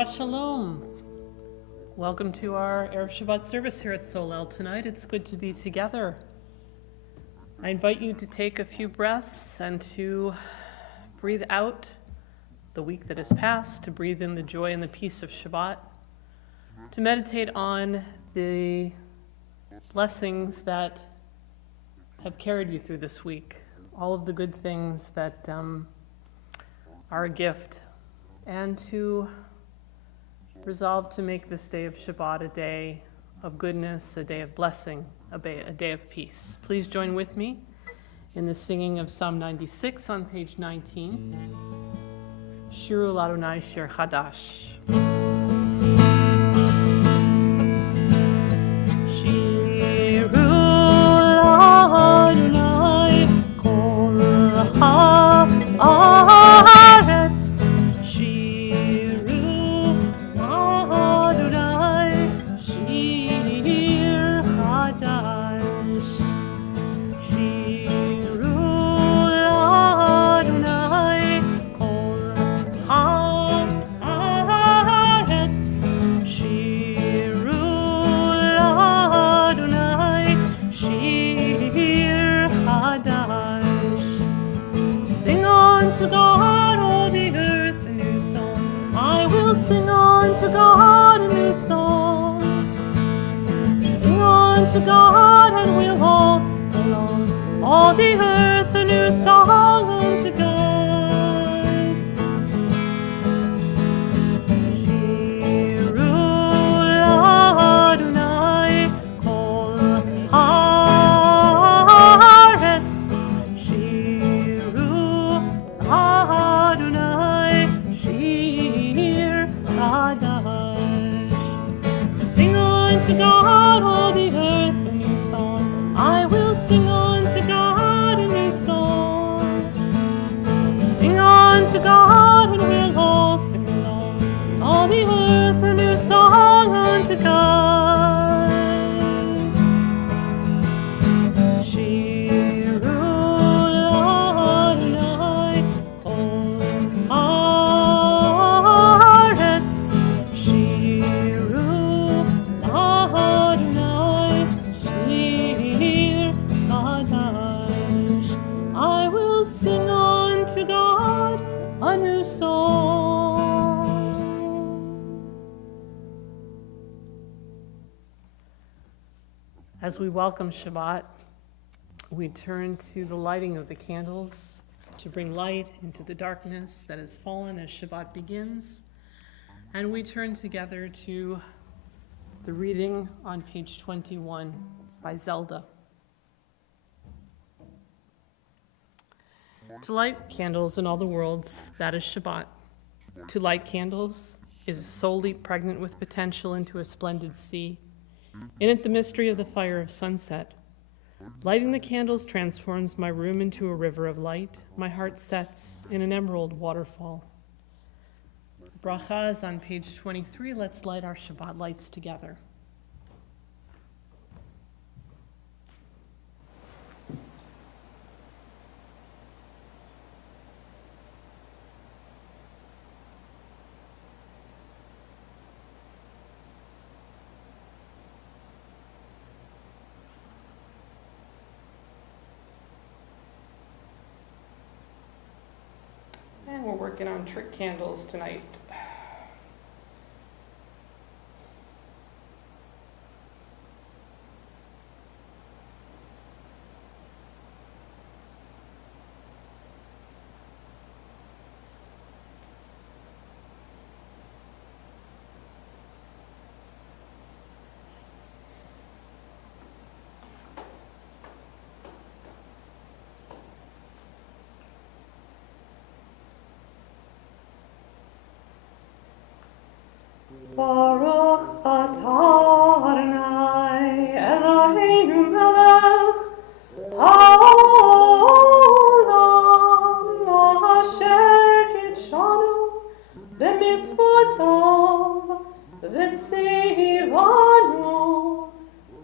Shabbat Shalom. Welcome to our Erev Shabbat service here at Solel tonight. It's good to be together. I invite you to take a few breaths and to breathe out the week that has passed, to breathe in the joy and the peace of Shabbat, to meditate on the blessings that have carried you through this week, all of the good things that are a gift, and to resolve to make this day of Shabbat a day of goodness, a day of blessing, a day of peace. Please join with me in the singing of Psalm 96 on page 19. Shiru l'Adonai shir chadash. To God, and we'll all sing along. All the earth a new song unto God. Shiru l'Adonai kol haaretz. Shiru l'Adonai shir chadash. Sing unto God, all the earth. I will sing unto God a new song. Sing unto God, and we'll all sing along. All the earth a new song unto God. Shiru l'Adonai kol haaretz. Shiru l'Adonai shir chadash. I will sing unto God a new song. As we welcome Shabbat, we turn to the lighting of the candles to bring light into the darkness that has fallen as Shabbat begins. And we turn together to the reading on page 21 by Zelda. To light candles in all the worlds, that is Shabbat. To light candles is a soul leap pregnant with potential into a splendid sea. In it, the mystery of the fire of sunset. Lighting the candles transforms my room into a river of light. My heart sets in an emerald waterfall. The bracha is on page 23. Let's light our Shabbat lights together. And we're working on trick candles tonight. Baruch atah Adonai Eloheinu melech haolam asher kitshanu b'mitzvotav v'tzivanu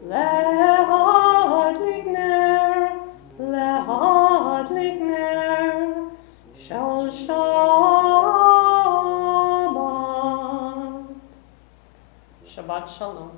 lehadlik ner shel Shabbat. Shabbat Shalom.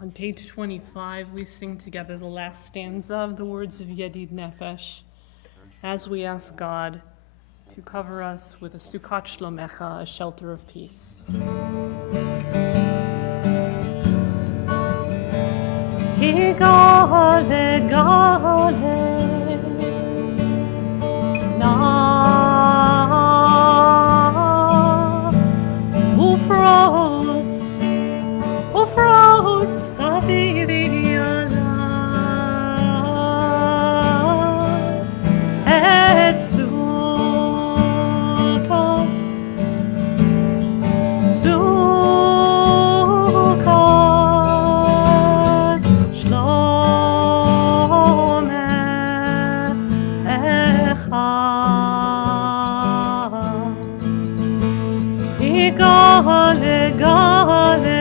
On page 25, we sing together the last stanza of the words of Yedid Nefesh, as we ask God to cover us with a Sukkot Shlomecha, a shelter of peace. Higale, gale, na, ufros, chavivi ala, et sukkot, Gale, gale,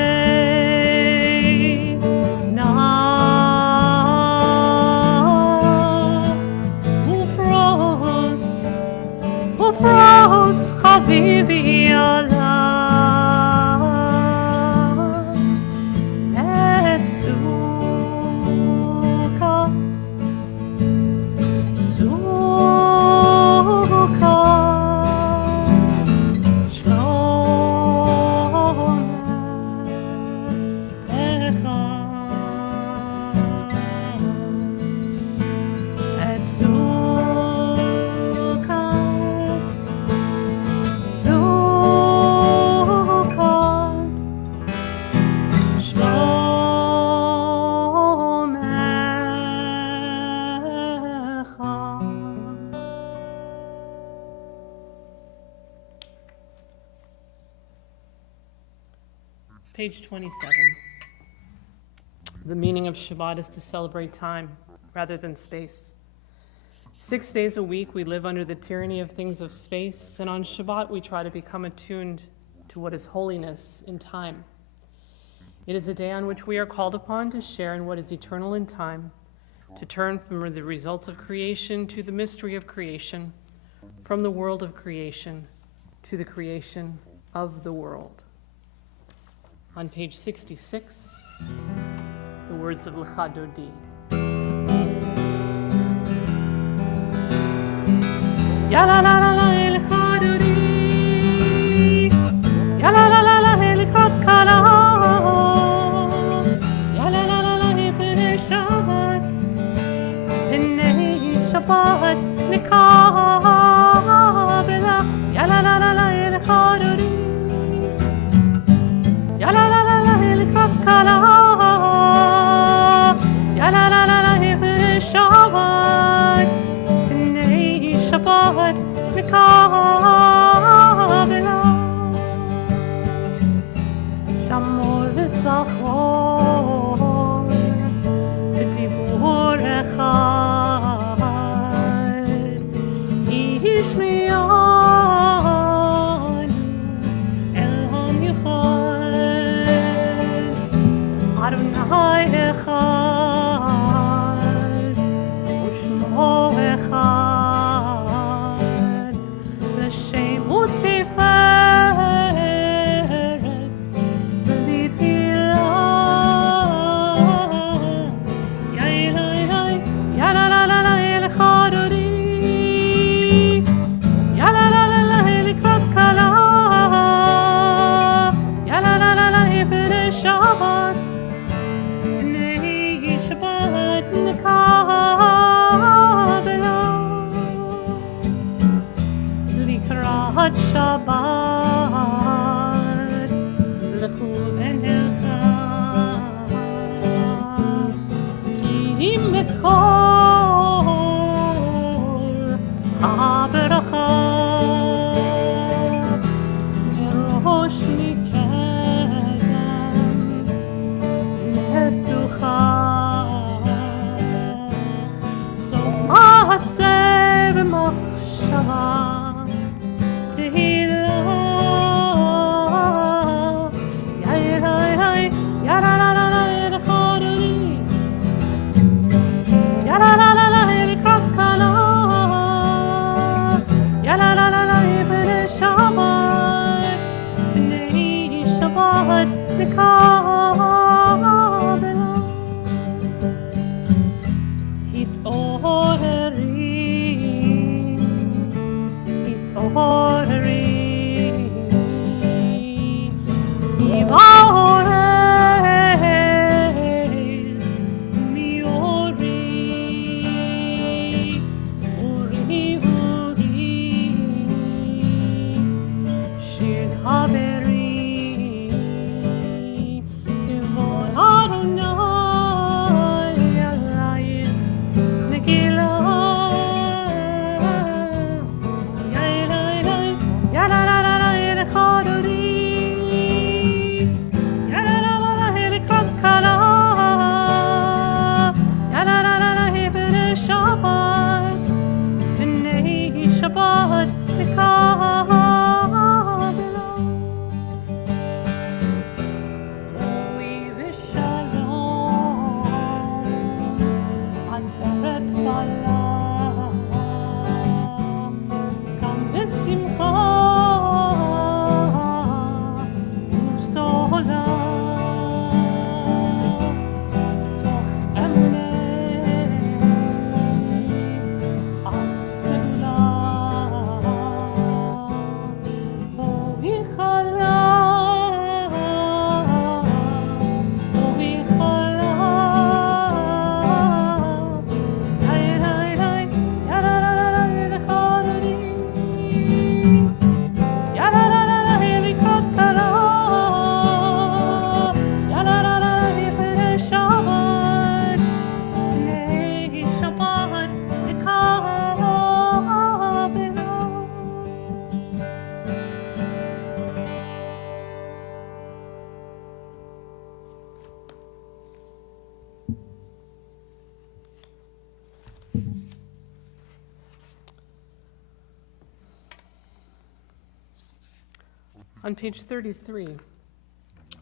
na, ufros, chavivi ala, et sukkot, Page 27. The meaning of Shabbat is to celebrate time rather than space. 6 days a week, we live under the tyranny of things of space, and on Shabbat, we try to become attuned to what is holiness in time. It is a day on which we are called upon to share in what is eternal in time, to turn from the results of creation to the mystery of creation, from the world of creation to the creation of the world. On page 66, the words of Lecha Dodi. Ya la la la la Lecha Dodi, ya la la la la Lekot Kala, ya la la la la Bnei Shabbat, Bnei Shabbat Nekabela, ya la la la la Lecha Dodi. Ya la la la la Lekot Kala, ya la la la la Bnei Shabbat, Bnei Shabbat Nekabela, Shamor v'Zachor b'dibur echad, Yishme'anu el hamichad, Adonai echad, u'shmo echad, l'shem u'tiferet, v'lithilah, ya Eloi, ya la la la la Lecha Dodi, ya la la la la Lekot Kala, ya la la la la Bnei Shabbat, Bnei Shabbat Nekabela, Likrat Shabbat, Lechu v'nelcha, Ki mekor habracha, Merosh mikedem, Nesucha, Sof ma'aseh v'machshava, Tehi אתפלא, גם בשמחה וסולה, תוך אמוני על סלולה, בואי חלה, בואי חלה, היי היי היי, יאללה לחלוני, יאללה לקקלה, יאללה לשבת, לשבת לקבלה. On page 33,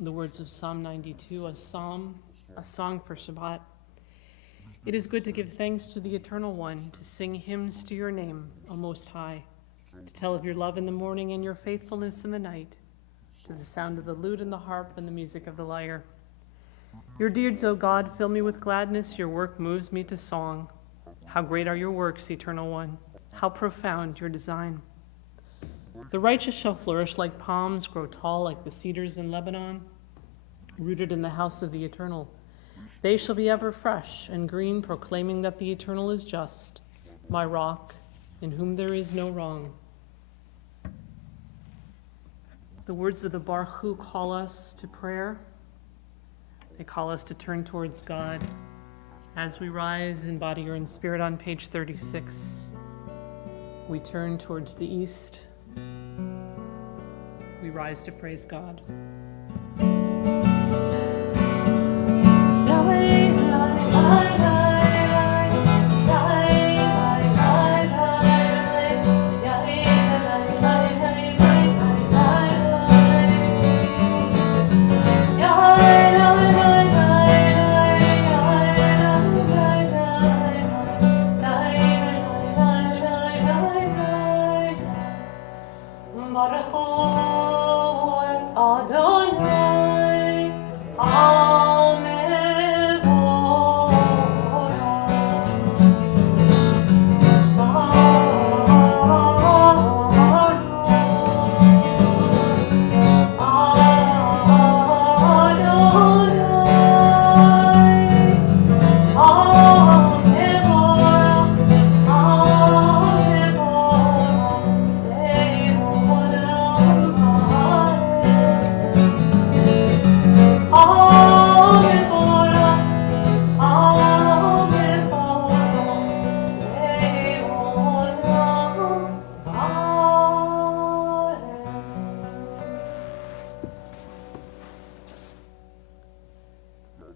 the words of Psalm 92, a song for Shabbat. It is good to give thanks to the Eternal One, to sing hymns to your name, O Most High, to tell of your love in the morning and your faithfulness in the night, to the sound of the lute and the harp and the music of the lyre. Your deeds, O God, fill me with gladness. Your work moves me to song. How great are your works, Eternal One. How profound your design. The righteous shall flourish like palms, grow tall like the cedars in Lebanon, rooted in the house of the Eternal. They shall be ever fresh and green, proclaiming that the Eternal is just, my rock, in whom there is no wrong. The words of the Baruch Hu call us to prayer. They call us to turn towards God. As we rise in body or in spirit on page 36, we turn towards the east. We rise to praise God.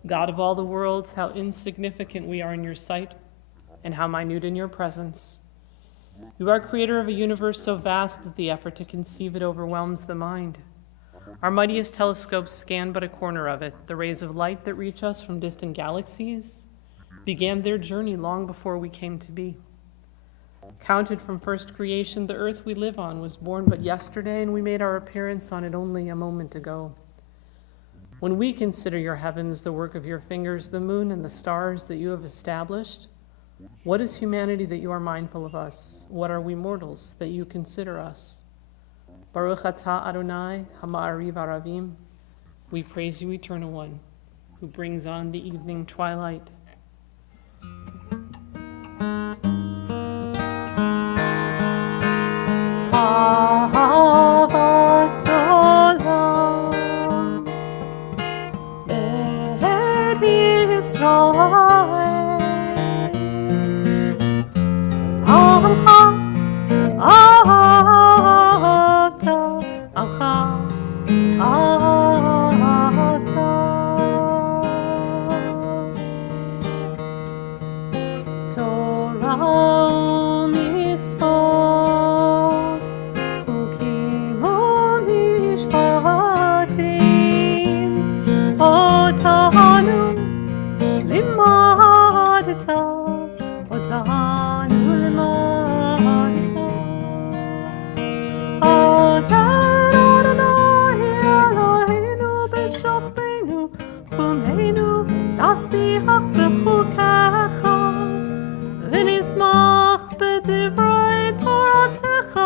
God of all the worlds, how insignificant we are in your sight, and how minute in your presence. You are creator of a universe so vast that the effort to conceive it overwhelms the mind. Our mightiest telescopes scan but a corner of it. The rays of light that reach us from distant galaxies began their journey long before we came to be. Counted from first creation, the earth we live on was born but yesterday, and we made our appearance on it only a moment ago. When we consider your heavens, the work of your fingers, the moon and the stars that you have established, what is humanity that you are mindful of us? What are we mortals that you consider us? Baruch atah Adonai Hama'ariv Aravim. We praise you, Eternal One, who brings on the evening twilight. אשמח בדברי תורתך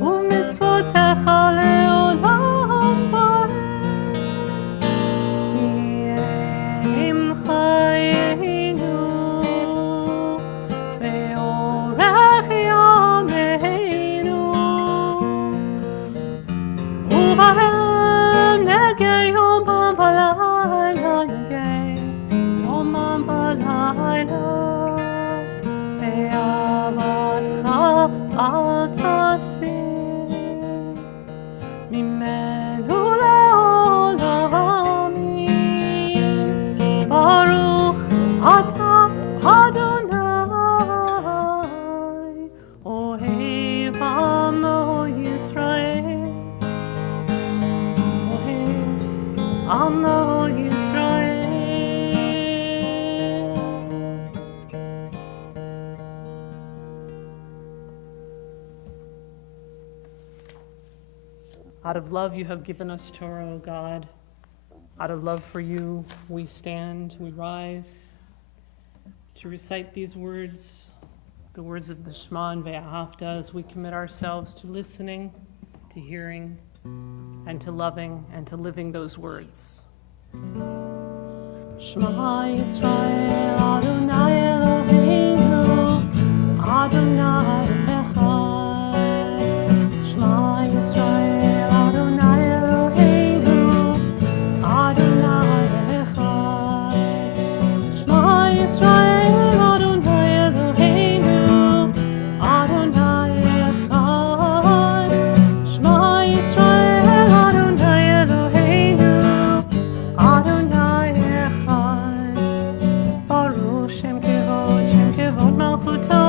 ומצוותיך לעולם ועד. כי הם חיינו באורך ימינו, ובהם נגע יומם ולילה, נגע יומם ולילה. באהבתך אל תסיר ממנו לעולמים. ברוך אתה אדוני אוהב עמו ישראל, אוהב עמו ישראל. Out of love you have given us Torah, O God. Out of love for you, we stand, we rise to recite these words, the words of the Shema and Ve'ahavta, as we commit ourselves to listening, to hearing, and to loving, and to living those words. Shema Yisrael, Adonai Eloheinu, Adonai Echad. Shema Yisrael, Adonai Eloheinu, Adonai Echad. Shema Yisrael, Adonai Eloheinu, Adonai Echad. Shema Yisrael, Adonai Eloheinu, Adonai Echad. Baruch Shem Kevod Malchuto,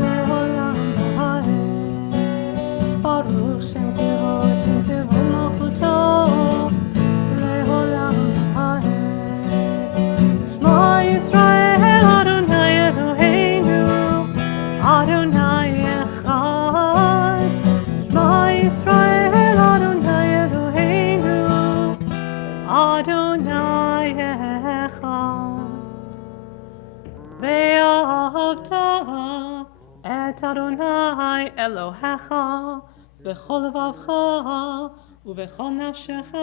Le'olam Va'ed. Baruch Shem Kevod Malchuto, Le'olam Va'ed. Shema Yisrael, Adonai Eloheinu, Adonai Echad. Shema Yisrael, Adonai Eloheinu, Adonai Echad. ואהבת את אדוני אלוהיך בכל לבבך ובכל נפשך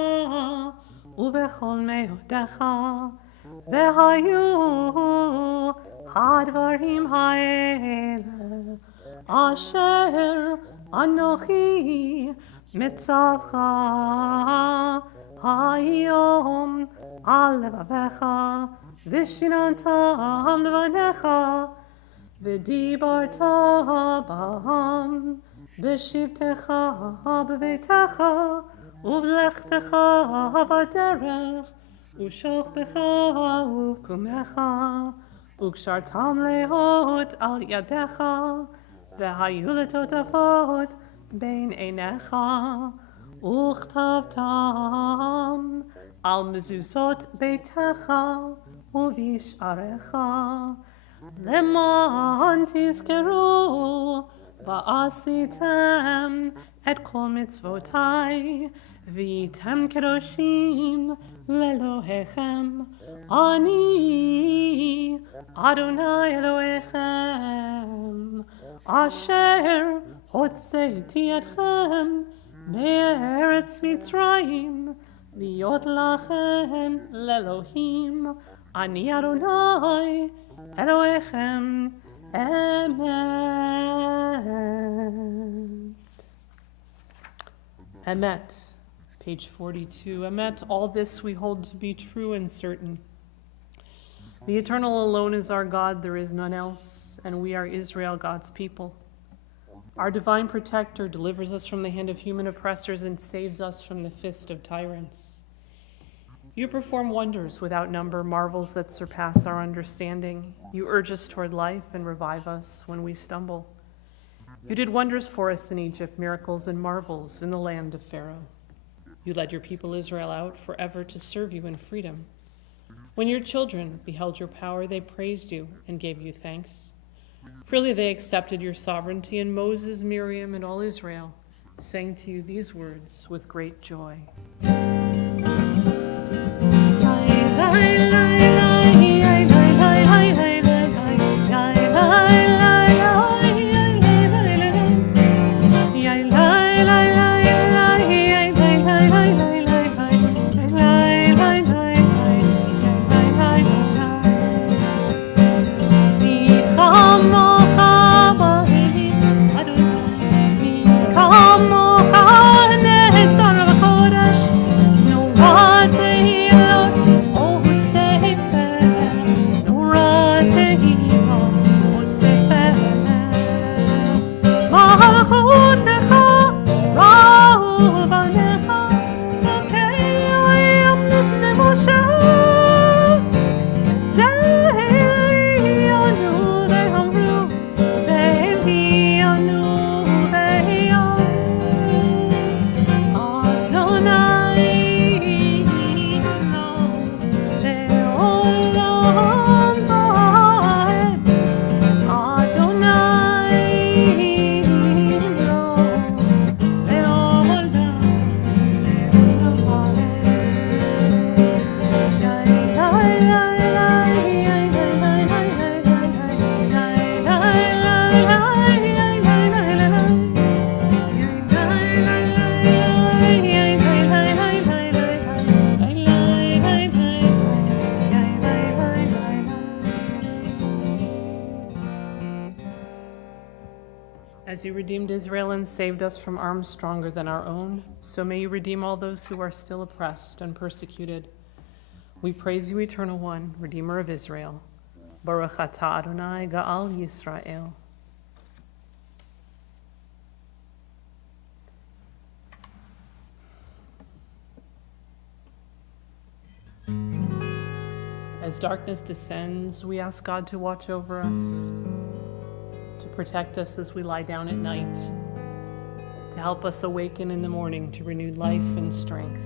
ובכל מאודך. והיו הדברים האלה אשר אנוכי מצווך היום על לבביך, ושיננתם לבניך, ודיברת בהם בשבתך בביתך ובלכתך בדרך ושוכבך ובקומך, וקשרתם להיות על ידיך, והיו לטוטפות בין עיניך, וכתבתם על מזוזות ביתך ובשעריך, למען תזכרו ועשיתם את כל מצוותיי, והייתם קדושים לאלוהיכם. אני אדוני אלוהיכם, אשר הוצאתי אתכם מארץ מצרים, להיות לכם לאלוהים. אני אדוני אלוהיכם, אמת. Emet, page 42. Emet, all this we hold to be true and certain. The Eternal alone is our God, there is none else, and we are Israel, God's people. Our divine protector delivers us from the hand of human oppressors and saves us from the fist of tyrants. You perform wonders without number, marvels that surpass our understanding. You urge us toward life and revive us when we stumble. You did wonders for us in Egypt, miracles and marvels in the land of Pharaoh. You led your people Israel out forever to serve you in freedom. When your children beheld your power, they praised you and gave you thanks. Freely they accepted your sovereignty, and Moses, Miriam, and all Israel sang to you these words with great joy. As you redeemed Israel and saved us from arms stronger than our own, so may you redeem all those who are still oppressed and persecuted. We praise you, Eternal One, Redeemer of Israel. Baruch atah Adonai Ga'al Yisrael. As darkness descends, we ask God to watch over us, to protect us as we lie down at night, to help us awaken in the morning to renewed life and strength.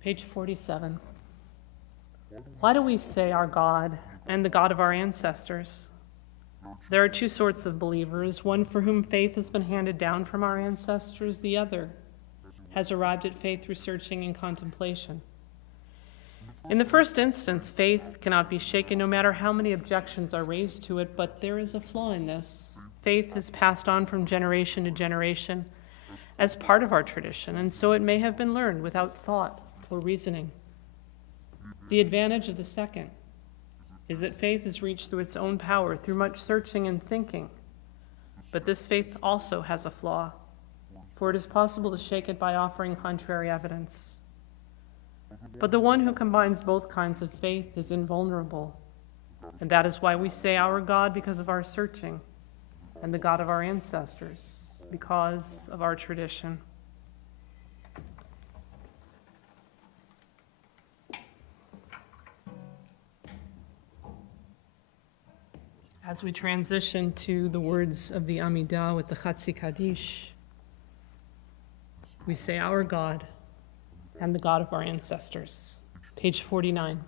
Page 47. Why do we say our God and the God of our ancestors? There are two sorts of believers, one for whom faith has been handed down from our ancestors, the other has arrived at faith through searching and contemplation. In the first instance, faith cannot be shaken no matter how many objections are raised to it, but there is a flaw in this. Faith is passed on from generation to generation as part of our tradition, and so it may have been learned without thought or reasoning. The advantage of the second is that faith is reached through its own power, through much searching and thinking. But this faith also has a flaw, for it is possible to shake it by offering contrary evidence. But the one who combines both kinds of faith is invulnerable, and that is why we say our God because of our searching, and the God of our ancestors because of our tradition. As we transition to the words of the Amidah with the Chatzi Kaddish, we say our God and the God of our ancestors. Page 49.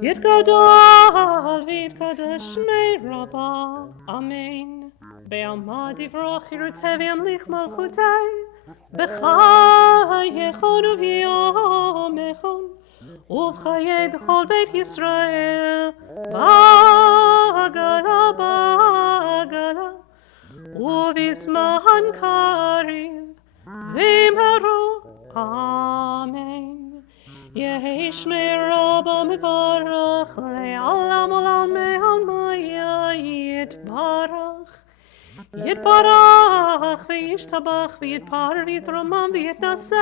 Yitgadol v'yitkadosh shmei Rabbah, Amen. Be'alma divro chirutei v'yamlich malchutei, b'chayechon u'v'yomechon, ובחיי דכל בית ישראל, בעגלה בעגלה, ובזמן קריב, ואמרו אמן. יהי שמי רבא מברך, לעולם עולמי עלמיה יתברך. יתברך וישתבח ויתפאר ויתרומם ויתנשא,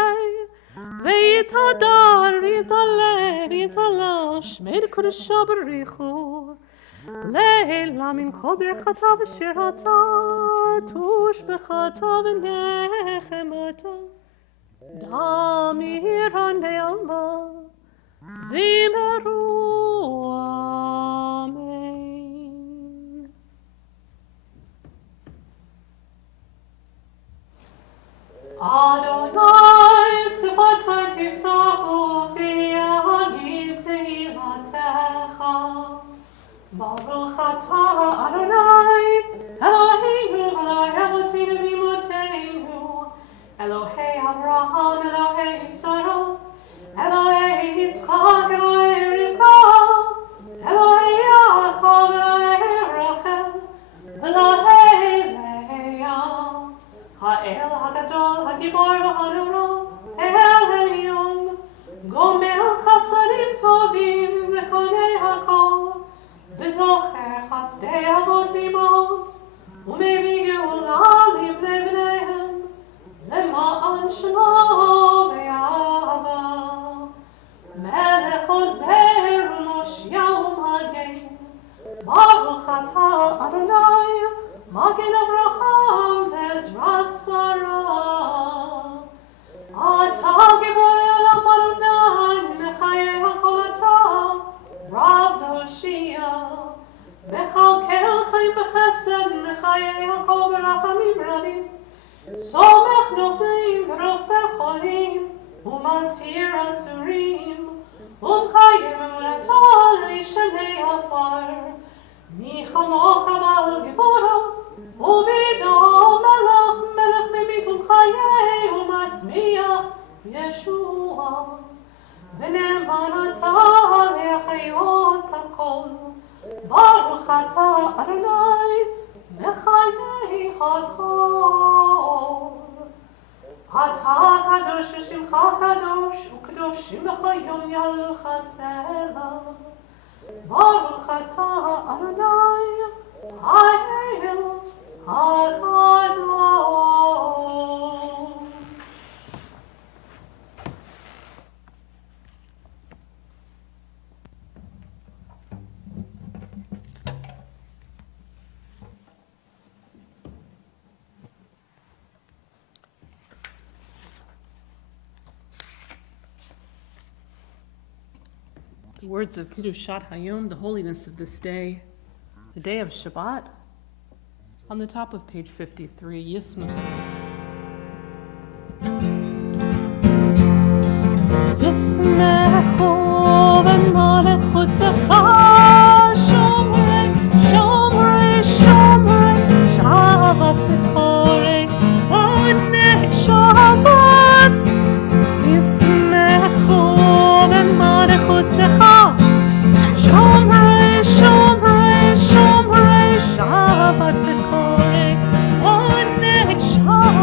ויתהדר ויתעלה ויתעלה, שמי קודשו בריחו, לילה מן כל ברכתה ושירתה, תושבחתה ונחמתה, דמירן בעלמה, וימרו אמן. אדוני שפתי תפתחו ויגיד תהילתך. ברוך אתה אדוני אלוהינו אלוהי אבותינו ואמותינו, אלוהי אברהם אלוהי ישראל, אלוהי יצחק אלוהי רבקה, אלוהי יעקב אלוהי רחל, אלוהי לאה, האל הגדול הגיבור והנורא, העליון, גומל חסדים טובים וקונה הכל, וזוכר חסדי אבות ואימהות, ומביא גאולה לבני בניהם, למען שמו באהבה. מלך עוזר ומושיע ומגן, ברוך אתה אדוני, מגן אברהם ועזרת שרה. אתה גיבור לעולם אדוני, מחיי הכל אתה, רב והושיע, מכלכל חיים בחסד, מחיי הכל ברחמים רבים, סומך נופלים ורופא חולים, ומתיר אסורים, ומחיים אמונתו לישני עפר. מי כמוך בעל גבורות, ומידו מלך בביטול חיי, ומצמיח ישועה. ונאמן אתה להחיות הכל, ברוך אתה אדוני מחיי הכל. אתה קדוש ושמך קדוש, וקדושים בך יום יהללך סלע. ברוך אתה אדוני האל הקדוש. The words of Kiddushat Hayom, the holiness of this day, the day of Shabbat, on the top of page 53, Yismach. ישמחו במלכותך, שומרי, שומרי, שומרי, שבת בקורי, עוני שבת. ישמחו במלכותך, שומרי, שומרי, שומרי, שבת בקורי, עוני שבת.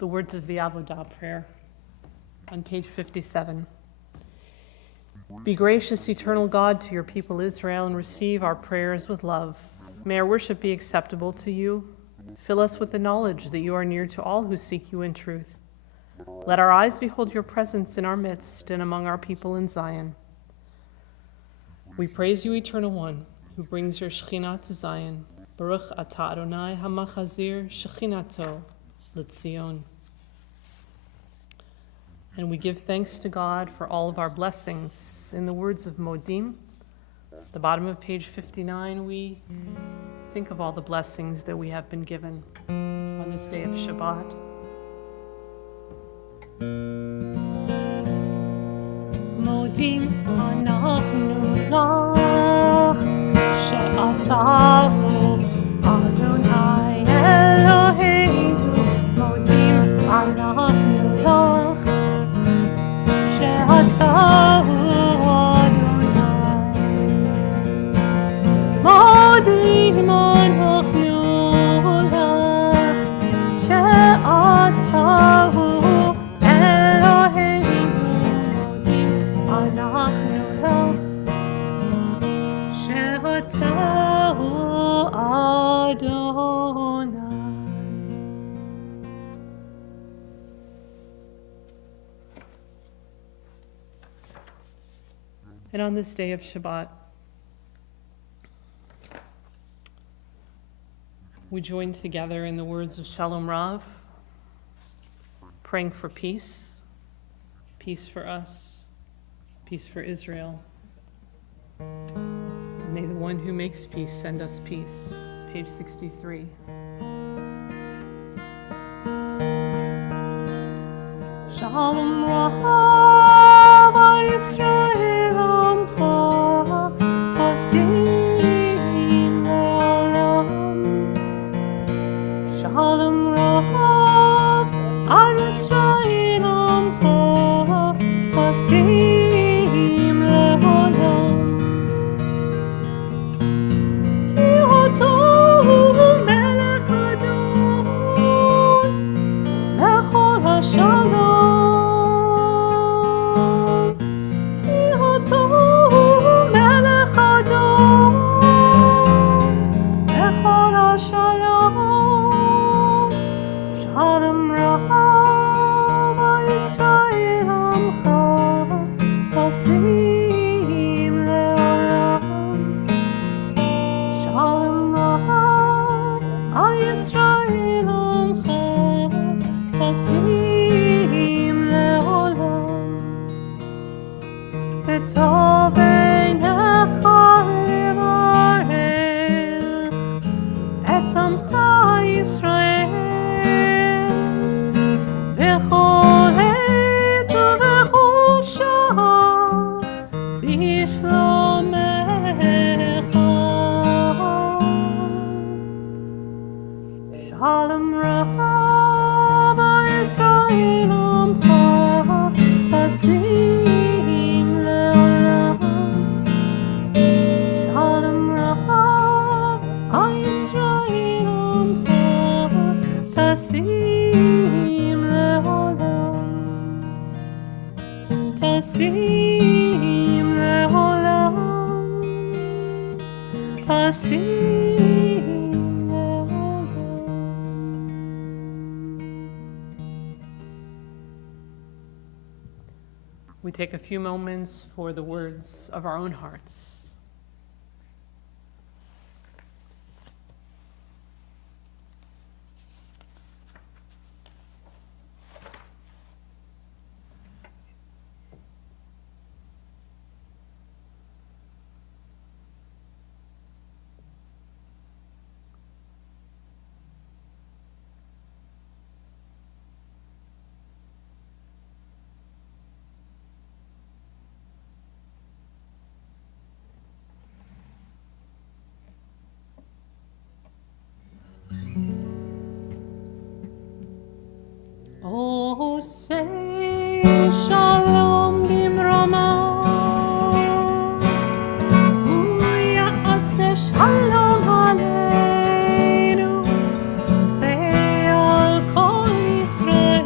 the words of the Avodah prayer on page 57. Be gracious, eternal God, to your people Israel, and receive our prayers with love. May our worship be acceptable to you. Fill us with the knowledge that you are near to all who seek you in truth. Let our eyes behold your presence in our midst and among our people in Zion. We praise you, Eternal One, who brings your Shekhinah to Zion. Baruch atah Adonai hamachazir Shechinato l'Tzion. And we give thanks to God for all of our blessings. In the words of Modim, the bottom of page 59, we think of all the blessings that we have been given on this day of Shabbat. Modim anachnu lach she'atahu Adonai Eloheinu. Modim anachnu lach she'atahu Adonai. Modim anachnu lach she'atahu And on this day of Shabbat, we join together in the words of Shalom Rav, praying for peace, peace for us, peace for Israel. May the one who makes peace send us peace. Page 63. Shalom Rav al Yisrael Amcha Tasim Le'olam. Shalom Rav al Yisrael Amcha Tasim Le'olam. Ki Oto Melech Adon Lechol HaShalom. Shalom Rav Yisrael Amcha Tasim Le'olam. Shalom Rav Yisrael Amcha Tasim Le'olam. Tasim Le'olam. Tasim. We take a few moments for the words of our own hearts. Oh, say shalom bimroma, u'ya'aseh shalom aleinu, ve'al kol Yisrael.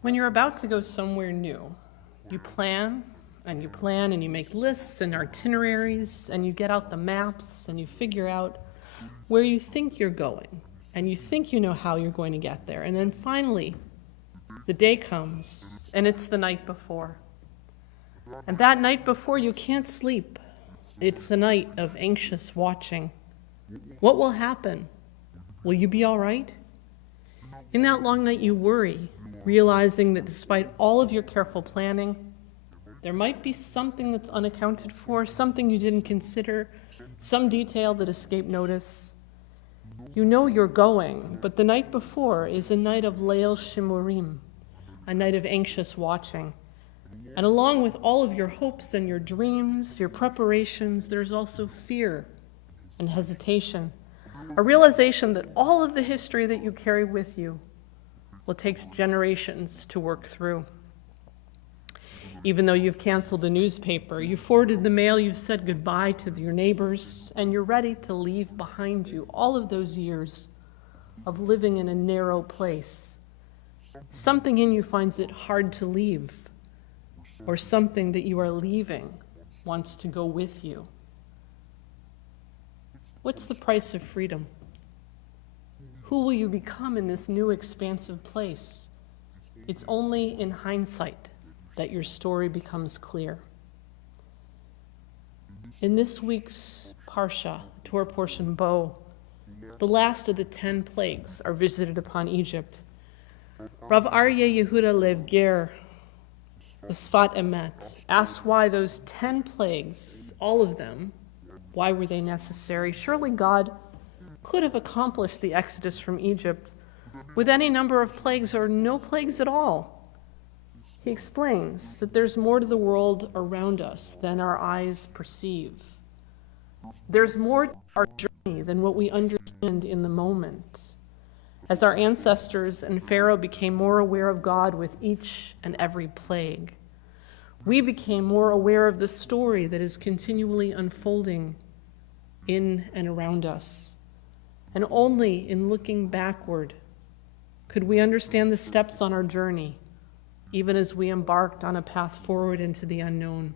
When you're about to go somewhere new, you plan and you plan and you make lists and itineraries and you get out the maps and you figure out where you think you're going and you think you know how you're going to get there. And then finally, the day comes and it's the night before. And that night before, you can't sleep. It's the night of anxious watching. What will happen? Will you be all right? In that long night, you worry, realizing that despite all of your careful planning, there might be something that's unaccounted for, something you didn't consider, some detail that escaped notice. You know you're going, but the night before is a night of Leil Shimurim, a night of anxious watching. And along with all of your hopes and your dreams, your preparations, there's also fear and hesitation, a realization that all of the history that you carry with you will take generations to work through. Even though you've canceled the newspaper, you forwarded the mail, you've said goodbye to your neighbors, and you're ready to leave behind you all of those years of living in a narrow place. Something in you finds it hard to leave, or something that you are leaving wants to go with you. What's the price of freedom? Who will you become in this new expansive place? It's only in hindsight that your story becomes clear. In this week's Parsha, Torah portion Bo, the last of the 10 plagues are visited upon Egypt. Rav Aryeh Yehuda Lev Ger, the Sfat Emet, asks why those 10 plagues, all of them, why were they necessary? Surely God could have accomplished the exodus from Egypt with any number of plagues or no plagues at all. He explains that there's more to the world around us than our eyes perceive. There's more to our journey than what we understand in the moment. As our ancestors and Pharaoh became more aware of God with each and every plague, we became more aware of the story that is continually unfolding in and around us. And only in looking backward could we understand the steps on our journey, even as we embarked on a path forward into the unknown.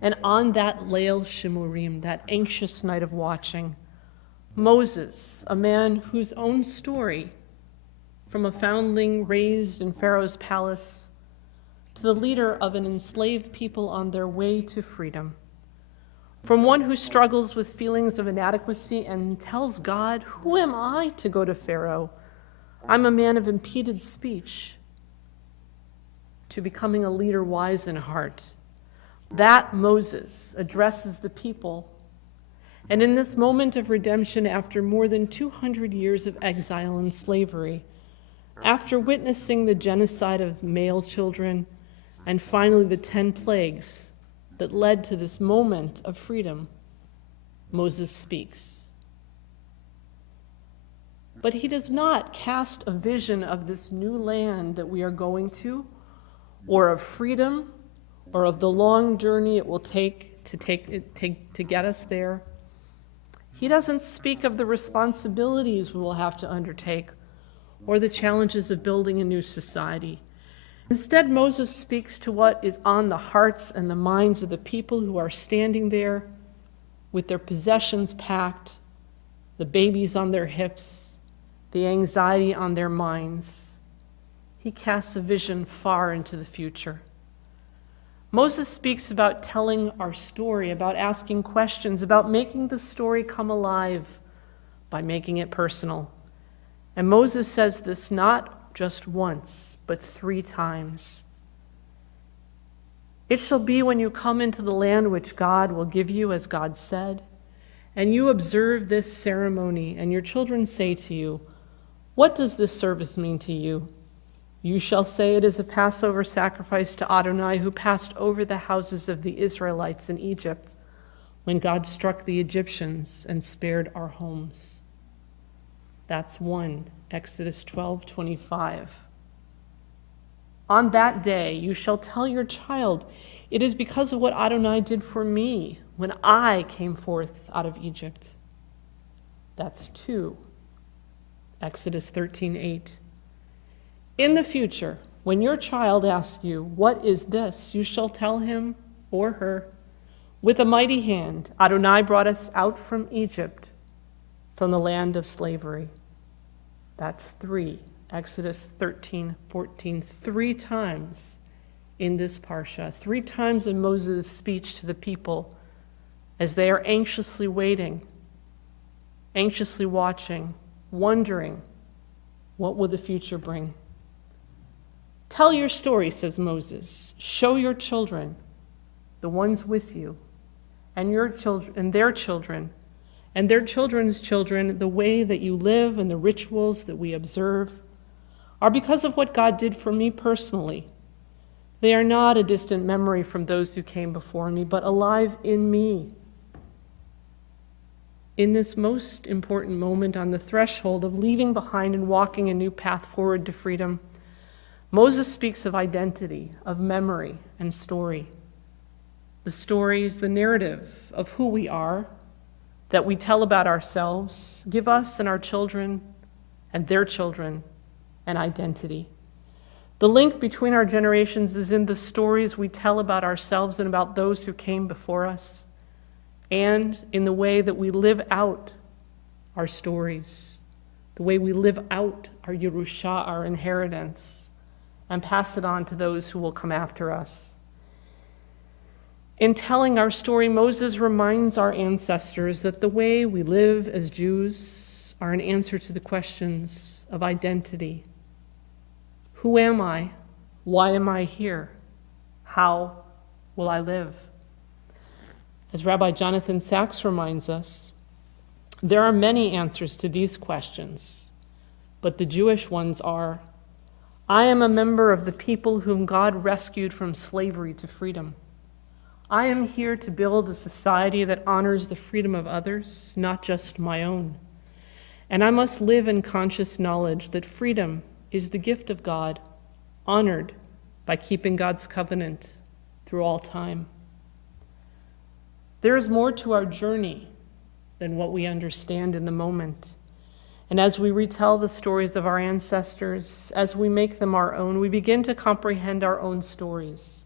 And on that Leil Shimurim, that anxious night of watching, Moses, a man whose own story, from a foundling raised in Pharaoh's palace to the leader of an enslaved people on their way to freedom, from one who struggles with feelings of inadequacy and tells God, "Who am I to go to Pharaoh? I'm a man of impeded speech," to becoming a leader wise in heart. That Moses addresses the people. And in this moment of redemption, after more than 200 years of exile and slavery, after witnessing the genocide of male children, and finally the 10 plagues that led to this moment of freedom, Moses speaks. But he does not cast a vision of this new land that we are going to, or of freedom, or of the long journey it will take to get us there. He doesn't speak of the responsibilities we will have to undertake, or the challenges of building a new society. Instead, Moses speaks to what is on the hearts and the minds of the people who are standing there with their possessions packed, the babies on their hips, the anxiety on their minds. He casts a vision far into the future. Moses speaks about telling our story, about asking questions, about making the story come alive by making it personal. And Moses says this not just once, but 3 times. It shall be when you come into the land which God will give you, as God said, and you observe this ceremony, and your children say to you, "What does this service mean to you?" You shall say, "It is a Passover sacrifice to Adonai, who passed over the houses of the Israelites in Egypt when God struck the Egyptians and spared our homes." That's 1 Exodus 12:25. On that day you shall tell your child, "It is because of what Adonai did for me when I came forth out of Egypt." That's 2 Exodus 13:8. In the future, when your child asks you, "What is this?" you shall tell him or her, "With a mighty hand, Adonai brought us out from Egypt, from the land of slavery." That's 3, Exodus 13:14, 3 times in this parsha, 3 times in Moses' speech to the people as they are anxiously waiting, anxiously watching, wondering, what will the future bring? Tell your story, says Moses. Show your children, the ones with you, and your children, and their children, and their children's children, the way that you live and the rituals that we observe are because of what God did for me personally. They are not a distant memory from those who came before me, but alive in me. In this most important moment on the threshold of leaving behind and walking a new path forward to freedom, Moses speaks of identity, of memory, and story. The story is the narrative of who we are, that we tell about ourselves, give us and our children and their children an identity. The link between our generations is in the stories we tell about ourselves and about those who came before us, and in the way that we live out our stories, the way we live out our Yerusha, our inheritance, and pass it on to those who will come after us. In telling our story, Moses reminds our ancestors that the way we live as Jews are an answer to the questions of identity. Who am I? Why am I here? How will I live? As Rabbi Jonathan Sachs reminds us, there are many answers to these questions, but the Jewish ones are, I am a member of the people whom God rescued from slavery to freedom. I am here to build a society that honors the freedom of others, not just my own. And I must live in conscious knowledge that freedom is the gift of God, honored by keeping God's covenant through all time. There is more to our journey than what we understand in the moment. And as we retell the stories of our ancestors, as we make them our own, we begin to comprehend our own stories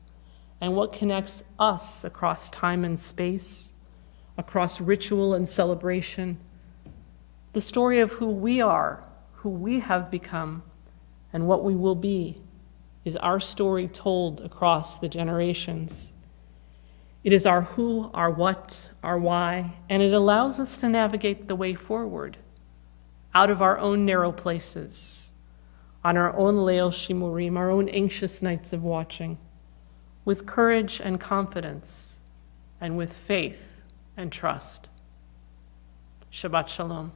and what connects us across time and space, across ritual and celebration. The story of who we are, who we have become, and what we will be is our story told across the generations. It is our who, our what, our why, and it allows us to navigate the way forward out of our own narrow places, on our own Leil Shimurim, our own anxious nights of watching, with courage and confidence, and with faith and trust. Shabbat Shalom.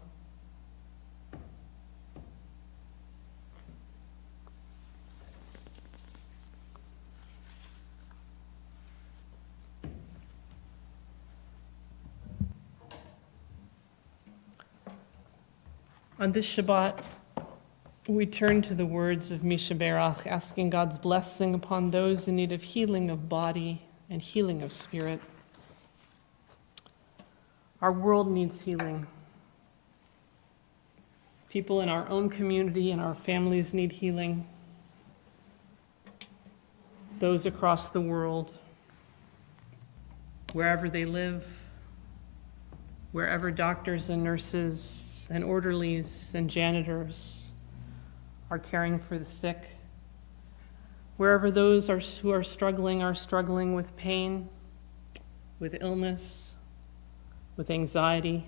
On this Shabbat, we turn to the words of Mishaberach, asking God's blessing upon those in need of healing of body and healing of spirit. Our world needs healing. People in our own community and our families need healing. Those across the world, wherever they live, wherever doctors and nurses and orderlies and janitors are caring for the sick, wherever those who are struggling with pain, with illness, with anxiety,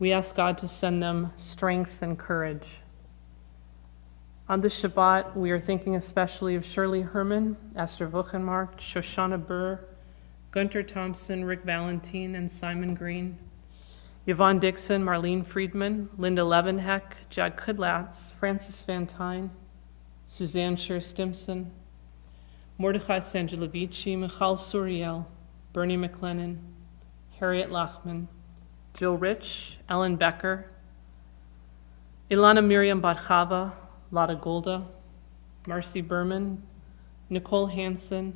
we ask God to send them strength and courage. On this Shabbat, we are thinking especially of Shirley Herman, Esther Wuchenmark, Shoshana Burr, Gunter Thompson, Rick Valentine, and Simon Green, Yvonne Dixon, Marlene Friedman, Linda Levenheck, Jad Kudlatz, Francis Van Tyne, Suzanne Scher-Stimson, Mordechai Sangilovici, Michal Suriel, Bernie McLennan, Harriet Lachman, Jill Rich, Ellen Becker, Ilana Miriam Batchava, Lada Golda, Marcy Berman, Nicole Hansen,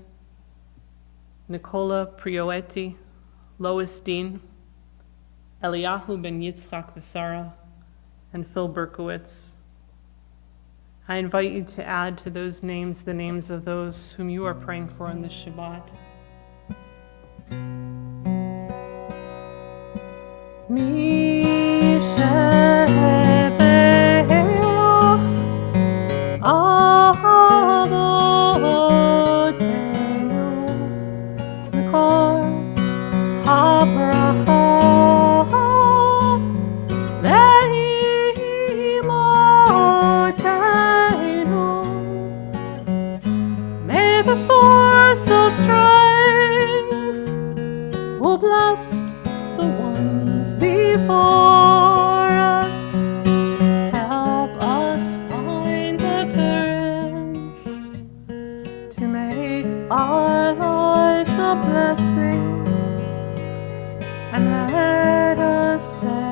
Nicola Prioetti, Lois Dean, Eliyahu Ben Yitzchak Visara, and Phil Berkowitz. I invite you to add to those names the names of those whom you are praying for in this Shabbat. May the source of strength, who blessed the ones before us, help us find the courage to make our lives a blessing, and let us say,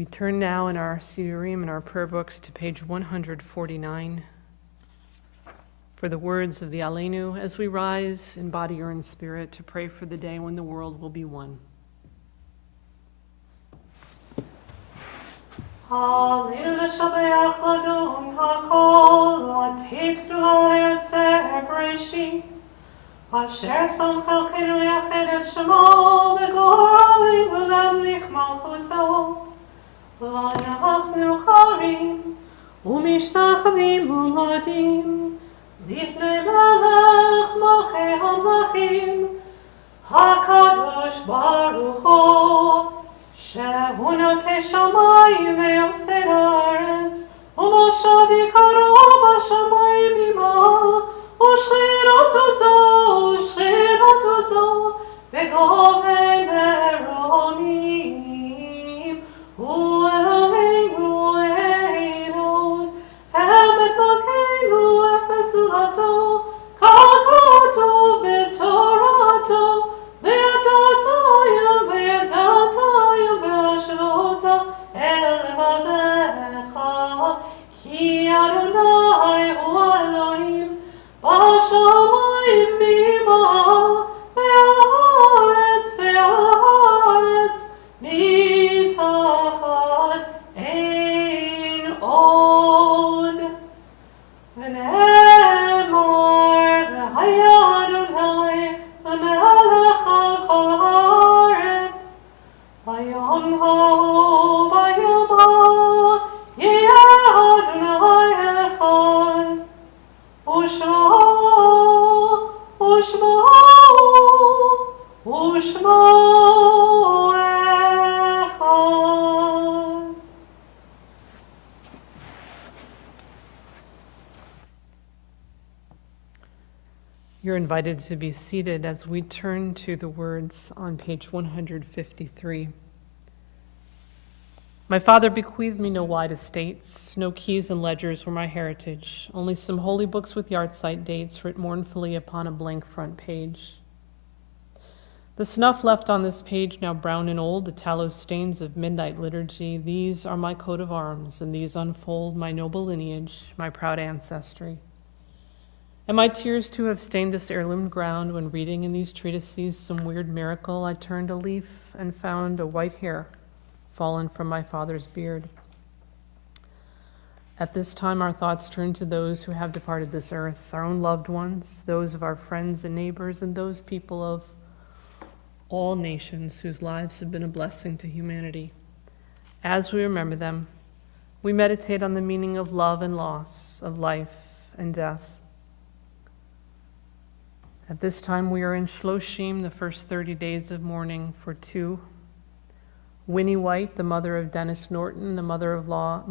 We turn now in our Sidurim and our prayer books to page 149 for the words of the Aleinu as we rise in body or in spirit to pray for the day when the world will be one. Aleinu l'shabeach l'adon ha'kol, l'atid gdula l'yotzer b'reshit, asher som chelkenu yached et shemo, v'goralinu lemlich malchuto. ואנחנו חרים ומשתחווים ומודים לפני מלך מלכי המלכים הקדוש ברוך הוא שהוא נוטה שמיים ויוצר הארץ ומושב יקרו בשמיים ממעל ושכינתו זו בגובה מרומים הוא אלוהינו אלוהינו, אמת מלכנו אפס זולתו, כך כתוב בתורתו, וידעת והשבת אל לבביך, כי אדוני הוא אלוהים בשמיים ממעל, ועל הארץ מתחת אין עוד. ונאמר והיה אדוני למלך על כל הארץ, ביום ההוא ביום ההוא יהיה אדוני אחד, ושמו You're invited to be seated as we turn to the words on page 153. My father bequeathed me no wide estates, no keys and ledgers were my heritage, only some holy books with yahrzeit dates writ mournfully upon a blank front page. The snuff left on this page, now brown and old, the tallow stains of midnight liturgy, these are my coat of arms, and these unfold my noble lineage, my proud ancestry. And my tears too have stained this heirloom ground when reading in these treatises some weird miracle. I turned a leaf and found a white hair fallen from my father's beard. At this time, our thoughts turn to those who have departed this earth, our own loved ones, those of our friends and neighbors, and those people of all nations whose lives have been a blessing to humanity. As we remember them, we meditate on the meaning of love and loss, of life and death. At this time, we are in Shloshim, the first 30 days of mourning for two. Winnie White, the mother of Dennis Norton, the mother-in-law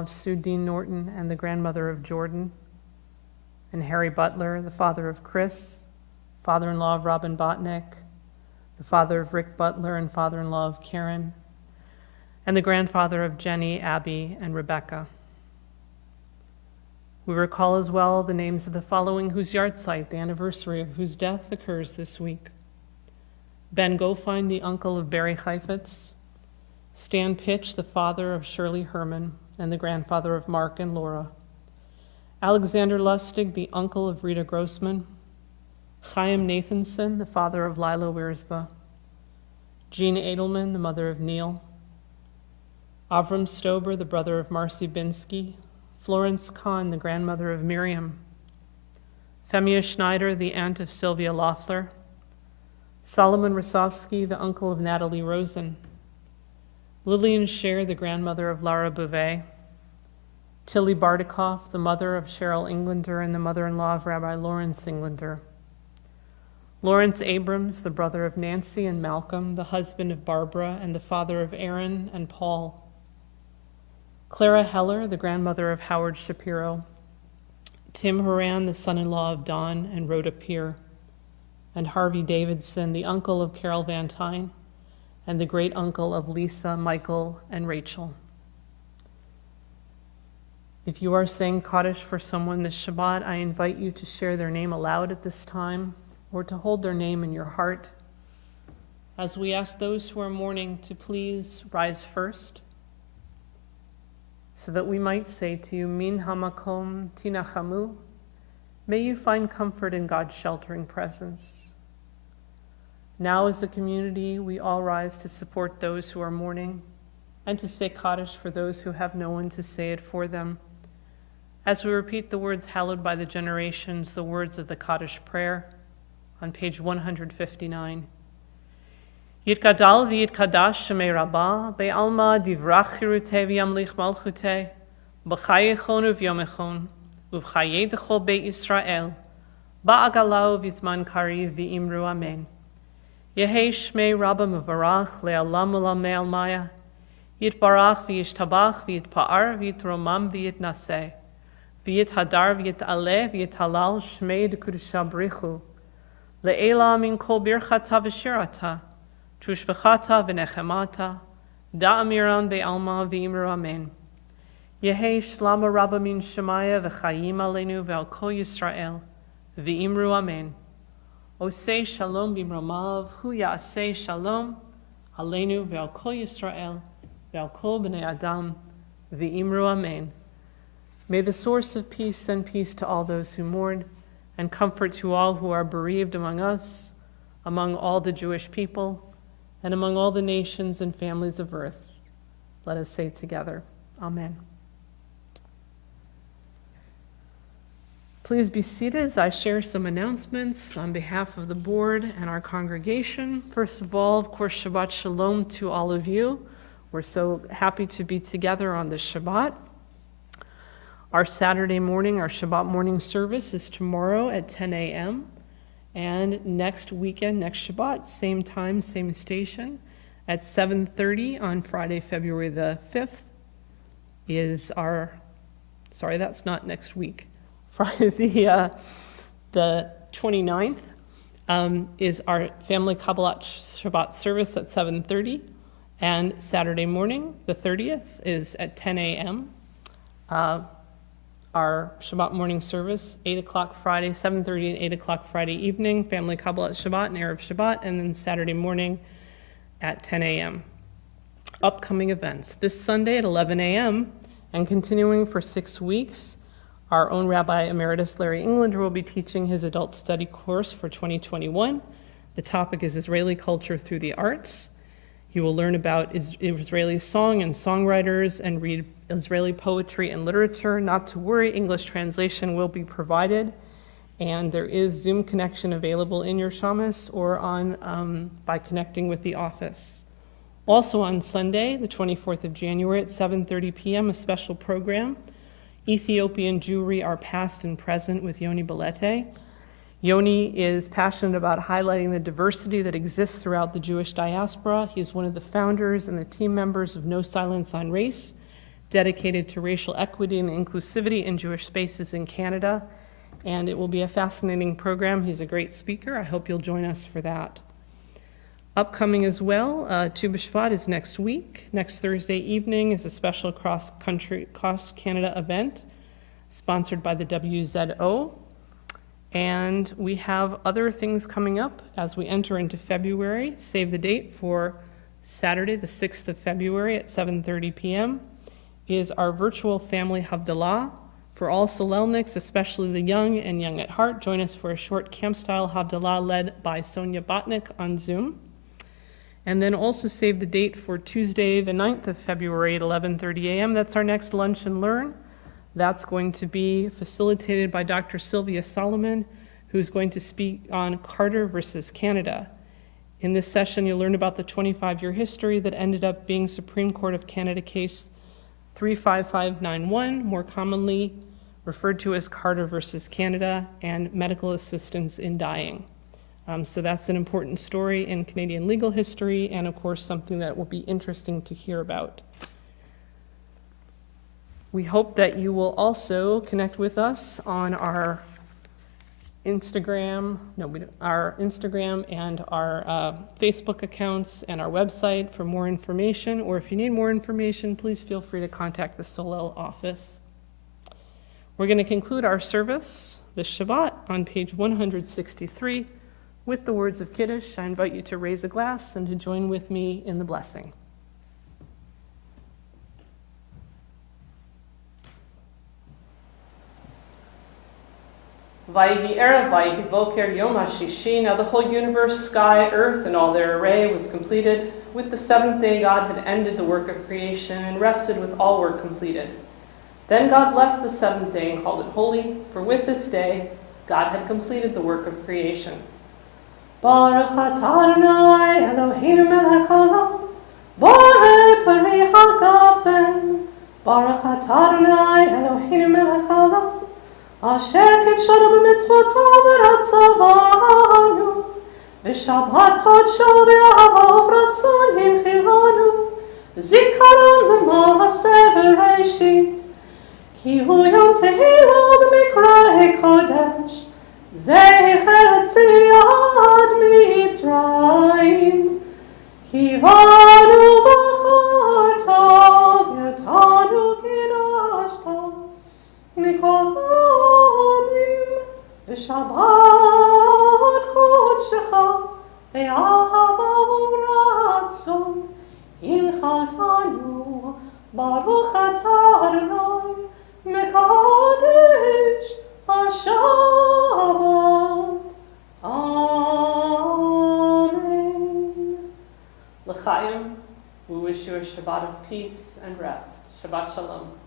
of Sue Dean Norton, and the grandmother of Jordan. And Harry Butler, the father of Chris, father-in-law of Robin Botnick, the father of Rick Butler and father-in-law of Karen, and the grandfather of Jenny, Abby, and Rebecca. We recall as well the names of the following whose yahrzeit, the anniversary of whose death occurs this week. Ben Gofine, the uncle of Barry Heifetz, Stan Pitch, the father of Shirley Herman and the grandfather of Mark and Laura, Alexander Lustig, the uncle of Rita Grossman, Chaim Nathanson, the father of Lila Wiersba, Jean Edelman, the mother of Neil, Avram Stober, the brother of Marcy Binsky, Florence Kahn, the grandmother of Miriam, Femia Schneider, the aunt of Sylvia Loeffler, Solomon Rosovsky, the uncle of Natalie Rosen, Lillian Scher, the grandmother of Lara Bouvet, Tilly Bardikoff, the mother of Cheryl Englander and the mother-in-law of Rabbi Lawrence Englander, Lawrence Abrams, the brother of Nancy and Malcolm, the husband of Barbara and the father of Aaron and Paul, Clara Heller, the grandmother of Howard Shapiro, Tim Horan, the son-in-law of Don and Rhoda Peer, and Harvey Davidson, the uncle of Carol Van Tyne, and the great-uncle of Lisa, Michael, and Rachel. If you are saying Kaddish for someone this Shabbat, I invite you to share their name aloud at this time, or to hold their name in your heart, as we ask those who are mourning to please rise first, so that we might say to you, Min hamakom tinachamu, may you find comfort in God's sheltering presence. Now as a community, we all rise to support those who are mourning and to say Kaddish for those who have no one to say it for them. As we repeat the words hallowed by the generations, the words of the Kaddish prayer on page 159. Yitgadal v'yitkadash shemei Rabbah, be'alma divrach chirutei v'yamlich malchutei, b'chayechon uv'yomechon, uv'chaye decho beit Yisrael, ba'agalau v'zman kariv v'imru amen. Yehei shmei Rabbah mevarach le'alam u'lamei almaya, yitbarach v'yishtabach v'yitpa'ar v'yitromam v'yitnaseh, v'yithadar v'yit'aleh v'yithalal shmei dekudusha brichu, le'ela min kol birchata v'shirata, Trushbechata v'nechemata, da'amiran be'alma v'imru amen. Yehei shlama rabba min shemaya v'chayim aleinu ve'al kol Yisrael, v'imru amen. Osei shalom b'imromav, hu ya'asei shalom, aleinu ve'al kol Yisrael, ve'al kol b'nei adam, v'imru amen. May the source of peace send peace to all those who mourn, and comfort to all who are bereaved among us, among all the Jewish people, and among all the nations and families of earth. Let us say together, Amen. Please be seated as I share some announcements on behalf of the board and our congregation. First of all, of course, Shabbat Shalom to all of you. We're so happy to be together on this Shabbat. Our Saturday morning, our Shabbat morning service is tomorrow at 10 a.m., and next weekend, next Shabbat, same time, same station, at 7:30 on Friday, February the 5th, is our, sorry, that's not next week. Friday the 29th is our family Kabbalat Shabbat service at 7:30, and Saturday morning, the 30th, is at 10 a.m. Our Shabbat morning service, 8 o'clock Friday, 7:30 and 8 o'clock Friday evening, family Kabbalat Shabbat and Erev Shabbat, and then Saturday morning at 10 a.m. Upcoming events. This Sunday at 11 a.m. and continuing for 6 weeks, Our own Rabbi Emeritus Larry Englander will be teaching his adult study course for 2021. The topic is Israeli culture through the arts. He will learn about Israeli song and songwriters and read Israeli poetry and literature. Not to worry, English translation will be provided, and there is Zoom connection available in your shamas or by connecting with the office. Also on Sunday, the 24th of January at 7:30 p.m., a special program, Ethiopian Jewry, Our Past and Present with Yoni Belete. Yoni is passionate about highlighting the diversity that exists throughout the Jewish diaspora. He is one of the founders and the team members of No Silence on Race, dedicated to racial equity and inclusivity in Jewish spaces in Canada. And it will be a fascinating program. He's a great speaker. I hope you'll join us for that. Upcoming as well, Tu B'Shvat is next week. Next Thursday evening is a special cross-Canada event sponsored by the WZO. And we have other things coming up as we enter into February. Save the date for Saturday, the 6th of February at 7:30 p.m. is our virtual family Havdalah. For all Solelniks, especially the young and young at heart, join us for a short camp-style Havdalah led by Sonia Botnick on Zoom. And then also save the date for Tuesday, the 9th of February at 11:30 a.m. That's our next Lunch and Learn. That's going to be facilitated by Dr. Sylvia Solomon, who's going to speak on Carter versus Canada. In this session, you'll learn about the 25-year history that ended up being Supreme Court of Canada case 35591, more commonly referred to as Carter versus Canada, and medical assistance in dying. So that's an important story in Canadian legal history, and of course something that will be interesting to hear about. We hope that you will also connect with us on our Instagram and our Facebook accounts and our website for more information, or if you need more information, please feel free to contact the Solel office. We're going to conclude our service this Shabbat on page 163 with the words of Kiddush. I invite you to raise a glass and to join with me in the blessing. Vayhi Erev, Vayhi Boker, Yom HaShishi. Now the whole universe, sky, earth, and all their array was completed. With the seventh day, God had ended the work of creation and rested with all work completed. Then God blessed the seventh day and called it holy, for with this day, God had completed the work of creation. Baruch atah Adonai Eloheinu melech haolam, borei pari hagafen. Baruch atah Adonai Eloheinu melech haolam, asher kitshanu b'mitzvotav v'ratzavanu, v'shabbat kodsho v'ahav ratzon himchilanu, zikaron l'maaseh v'reishit, ki hu yom tehillah l'mikrei kodesh, zecher tziyad mitzrayim, ki vanu b'chor tov yatanu kiddush tov, mikol ha'amim, v'shabbat kodshecha, ve'ahava u'ratzon, inchaltanu, baruch atah Adonai, mekadesh HaShabbat. Amen. L'chaim, we wish you a Shabbat of peace and rest. Shabbat Shalom.